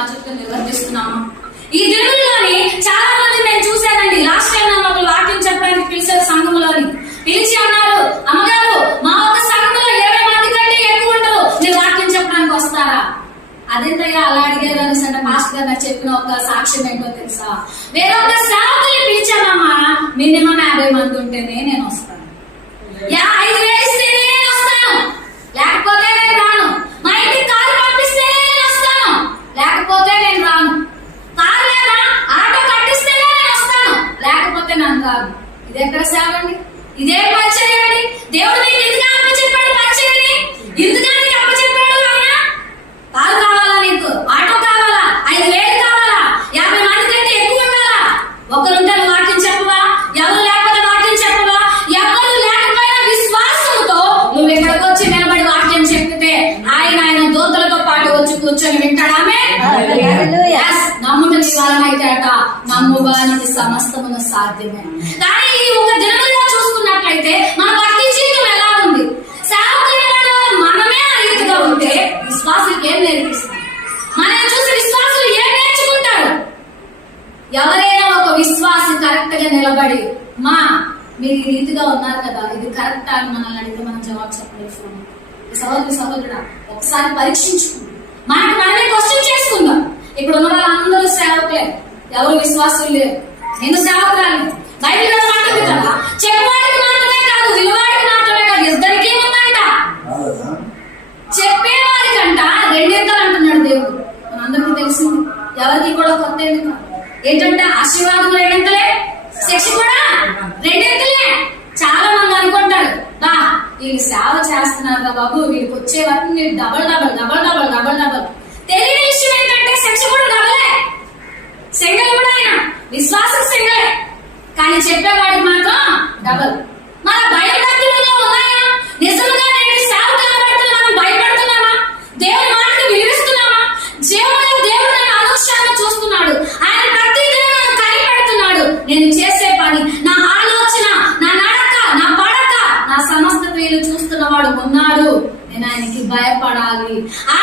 నిర్వర్తిస్తున్నాము. ఈ దినముల్లోని చాలా మంది నేను చూశానండి. లాస్ట్ టైం నన్ను ఒక వాక్యం చెప్పడానికి పిలిచారు సంఘంలోని. పిలిచి అన్నారు, అమ్మగారు మా ఒక సంఘంలో 20 మంది కంటే ఎక్కువ ఉండరు, మీరు వాక్యం చెప్పడానికి వస్తారా? అదేంటయ్యా అలా అడిగారు అనేసి అంటే మాస్టర్ గారు నాకు చెప్పిన ఒక సాక్ష్యం ఏంటో తెలుసా? వేరొక సేవకుల్ని పిలిచామమ్మా, మినిమం 50 మంది ఉంటేనే నేను వస్తాను, 5,000 ఇస్తేనే నేను వస్తాను, లేకపోతే నేను రాను. మా ఇంటికి కారు పంపిస్తేనే నేను వస్తాను, లేకపోతే నేను రాను. కారు లేదా ఆటో కట్టిస్తేనే నేను వస్తాను, లేకపోతే నన్ను కాదు. ఇది ఎక్కడ సేవ అండి? ఇదే పరిచర్య అండి. దేవుడు నీకు ఎందుకు అప్పచెప్పాడు పరిచర్యని? ఎందుకని అప్పచెప్పాడు ఆయన? కారు కావాలా నీకు? ఆటో కావాలా? 5,000 కావాలా? 50 మంది కంటే ఎక్కువ ఉండాలా? ఒకరుంటే వాక్యం చెప్పవా? ఎవరు లేకపోతే వాక్యం చెప్పవా? ఎవరు లేకపోయినా విశ్వాసంతో నువ్వు ఇక్కడికి వచ్చి నిలబడి వాక్యం చెప్తే ఆయన దూతలతో పాటు వచ్చి కూర్చొని వింటాడామే. నమ్ముట నీ వలనైతే అట, నమ్మువానికి సమస్తమును సాధ్యమే. కానీ ఈ ఒక దినములో చూసుకున్నట్లయితే మన భక్తి జీవితం ఎలా ఉంది? సేవకులైన మనమే ఆ రీతిగా ఉంటే విశ్వాసులకు ఏం నేర్పిస్తాం? మనం చూసి విశ్వాసులు ఏం నేర్చుకుంటారు? ఎవరైనా ఒక విశ్వాసం కరెక్ట్ గా నిలబడి, మా మీరు ఈ రీతిగా ఉన్నారు కదా, ఇది కరెక్ట్ అని మనల్ని అడిగితే మనం జవాబు చెప్పలేదు. సహోదరుడా, ఒకసారి పరీక్షించుకుందాం, మనకు మనమే క్వశ్చన్ చేసుకుందాం. ఇప్పుడు ఉన్న వాళ్ళందరూ సేవకులే, ఎవరు విశ్వాసులు లేరు. నేను సేవకురాలి. బైబిల్ మాట్లాడుతుంది కదా, చెప్పేవాడికి మాత్రమే కాదు, విలువాడికి మాత్రమే కాదు, ఇద్దరికీ ఉందంట. చెప్పేవాడికంట 2 ఎత్తలు అంటున్నాడు దేవుడు. మనందరికీ తెలిసింది, ఎవరికి కూడా కొత్త ఎందుకు ఏంటంటే ఆశీర్వాదం 2 ఎత్తలే, శిక్ష కూడా 2 ఎత్తలే. చాలా మంది అనుకుంటారు, బా వీళ్ళు సేవ చేస్తున్నారు బాబు, వీళ్ళకి వచ్చే వరకు మీరు double double double double double double. తెలియని విషయం ఏంటంటే శిక్ష కూడా డబలే, సింగల్ కూడా ఆయన విశ్వాసం సింగలే, కానీ చెప్పేవాడికి మాత్రం డబల్. మన భయభక్తులుగా ఉన్నాయా? నిజంగా నేటి సేవ కనబడుతున్నా మనం భయపడుతున్నామా? దేవుని మాటకు విలువిస్తున్నామా? జీవనంలో దేవుడు నన్ను అనుక్షణంగా చూస్తున్నాడు. ఆయన ప్రతి దినం నన్ను కనిపెడుతున్నాడు. నేను చేసే పని, నా ఆలోచన, నా నడక, నా పడక, నా సమస్త క్రియలు చూస్తున్నవాడు ఉన్నాడు. నేను ఆయనకి భయపడాలి. ఆ